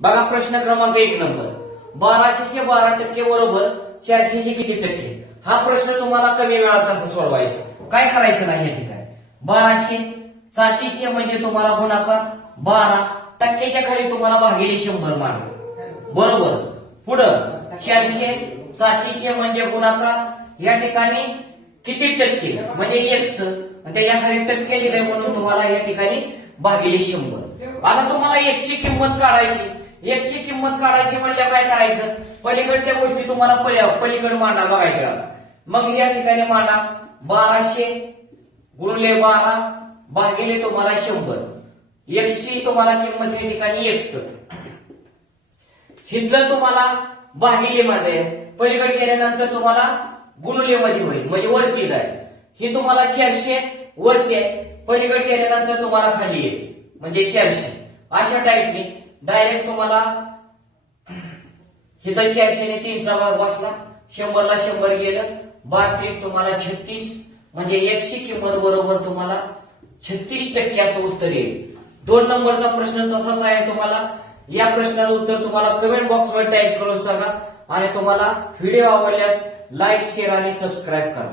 बघा प्रश्न क्रमांक 1 नंबर 1200 चे 12% बरोबर 400 चे किती टक्के। हा प्रश्न तुम्हाला कमी वेळात कसा सोडवायचा, काय करायचं नाही या ठिकाणी 1200 चाचीचे म्हणजे तुम्हाला गुणाकार 12 टक्क्याच्या खाली तुम्हाला भागिले 100 मांडा बरोबर। पुढं 400 चाचीचे म्हणजे गुणाकार या ठिकाणी किती टक्के म्हणजे x आणि त्याच्या खाली टक्के दिले म्हणून तुम्हाला या ठिकाणी भागिले 100। आता तुम्हाला x ची किंमत काढायची, x ची किंमत काढायची म्हणजे काय करायचं, पलीकडच्या गोष्टी तुम्हाला पलीकडे मांडा बघायच्या। मग या ठिकाणी मांडा 1200 गुणिले 12 भागिले तुम्हाला 100। x ची तुम्हाला किंमत या ठिकाणी x हिथलं तुम्हाला भागिले मध्ये पलीकडे गेल्यानंतर तुम्हाला गुणिले मध्ये होईल म्हणजे वरती जाईल। ही तुम्हाला 400 वरती आहे, पलीकडे गेल्यानंतर तुम्हाला खाली येईल म्हणजे 400। अशा टाईपने डायरेक्ट तुम्हाला इथं 400 ने 3 चा भाग बसला, 100 ला 100 गेलं, 12 तुम्हाला 36 म्हणजे x ची किंमत बरोबर तुम्हाला 36% असं उत्तर येईल। 2 नंबरचा प्रश्न तसाच आहे तुम्हाला। या प्रश्नाचं उत्तर तुम्हाला कमेंट बॉक्स मध्ये टाईप करून सांगा आणि तुम्हाला व्हिडिओ आवडल्यास लाईक शेअर आणि सबस्क्राईब करा।